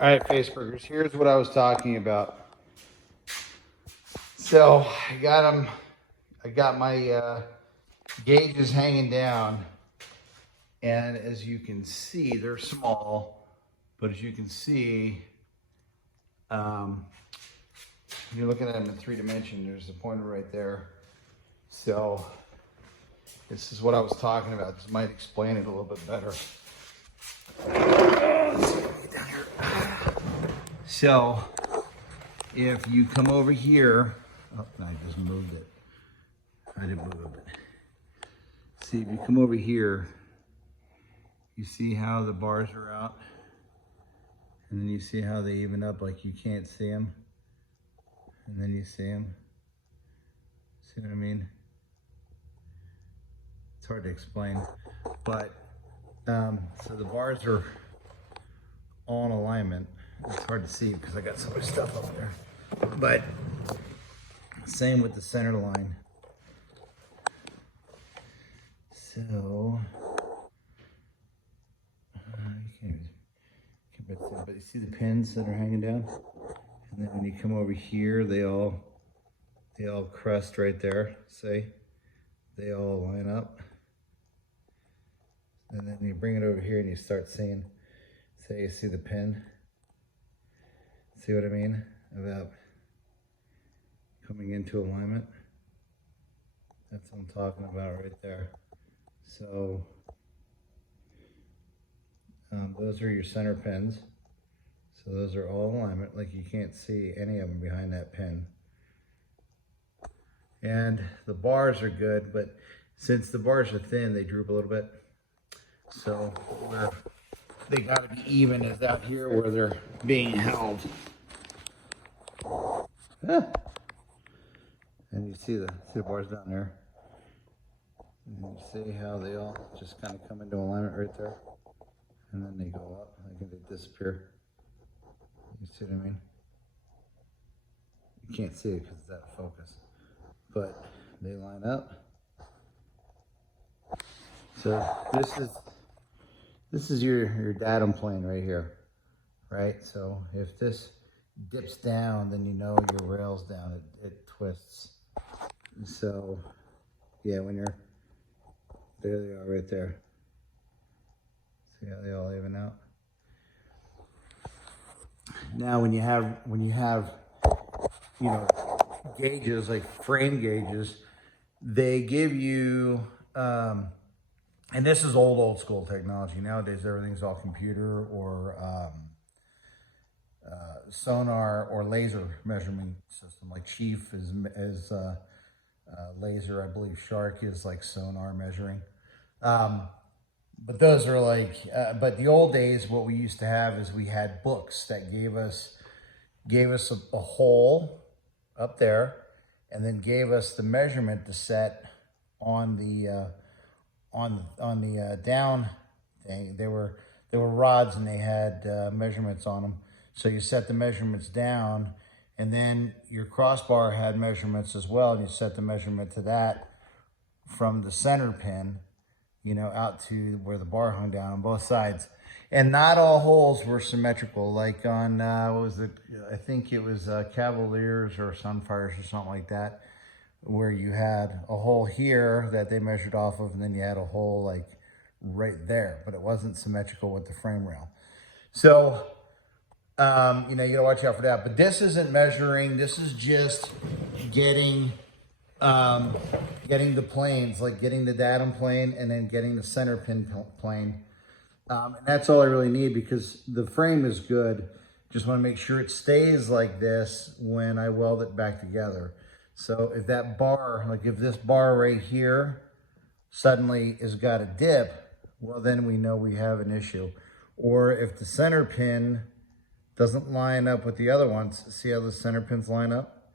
All right, Faceburgers, here's what I was talking about. So I got them, I got my gauges hanging down, and as you can see, they're small, but as you can see, you're looking at them in 3D. There's the pointer right there. So this is what I was talking about. This might explain it a little bit better. Let's see, get down here. So if you come over here, oh, no, I just moved it. I didn't move it. See, if you come over here, you see how the bars are out? And then you see how they even up like you can't see them? And then you see them. See what I mean? It's hard to explain, but so the bars are all in alignment. It's hard to see because I got so much stuff up there. But same with the center line. So you can't see, but you see the pins that are hanging down, and then when you come over here, they all crest right there. See, they all line up, and then you bring it over here and you start seeing. Say you see the pin. See what I mean about coming into alignment? That's what I'm talking about right there. So those are your center pins. So those are all alignment, like you can't see any of them behind that pin. And the bars are good, but since the bars are thin, they droop a little bit. So where they gotta be even is out here where they're being held. Ah. And you see the bars down there. And you see how they all just kind of come into alignment right there. And then they go up, like they disappear. You see what I mean? You can't see it because it's out of focus. But they line up. So this is your datum plane right here, right? So if this dips down, then you know your rail's down, it twists. So yeah, when you're, there they are right there. See how they all even out? Now when you have, you know, gauges like frame gauges, they give you, and this is old school technology. Nowadays, everything's all computer or sonar or laser measurement system. Like Chief is laser, I believe Shark is like sonar measuring. But those are like, but the old days, what we used to have is we had books that gave us a hole up there, and then gave us the measurement to set on the down thing. They were rods and they had measurements on them. So you set the measurements down, and then your crossbar had measurements as well, and you set the measurement to that from the center pin, you know, out to where the bar hung down on both sides. And not all holes were symmetrical. Like on, what was it? I think it was Cavaliers or Sunfires or something like that, where you had a hole here that they measured off of, and then you had a hole like right there, but it wasn't symmetrical with the frame rail. So, you know, you gotta watch out for that. But this isn't measuring, this is just getting the planes, like getting the datum plane and then getting the center pin plane. And that's all I really need because the frame is good. Just want to make sure it stays like this when I weld it back together. So if that bar, like if this bar right here suddenly has got a dip, well, then we know we have an issue. Or if the center pin doesn't line up with the other ones, see how the center pins line up?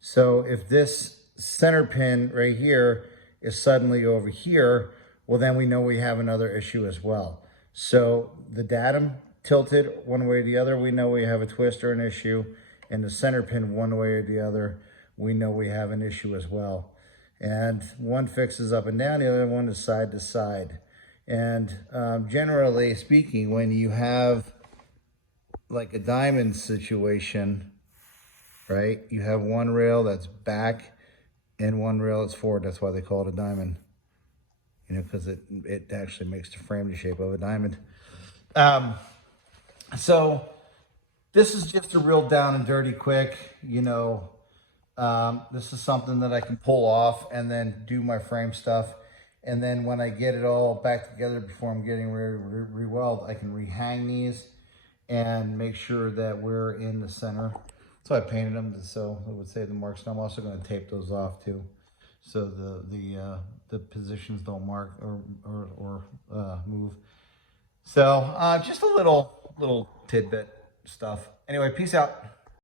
So if this center pin right here is suddenly over here, well, then we know we have another issue as well. So the datum tilted one way or the other, we know we have a twist or an issue, and the center pin one way or the other, we know we have an issue as well. And one fixes up and down, the other one is side to side. And generally speaking, when you have like a diamond situation, right? You have one rail that's back and one rail that's forward. That's why they call it a diamond. You know, because it actually makes the frame the shape of a diamond. So this is just a real down and dirty quick, you know, this is something that I can pull off and then do my frame stuff. And then when I get it all back together before I'm getting ready to re-weld, I can rehang these and make sure that we're in the center. So I painted them so it would save the marks. And I'm also going to tape those off too, so the positions don't mark or move. So just a little tidbit stuff. Anyway, peace out.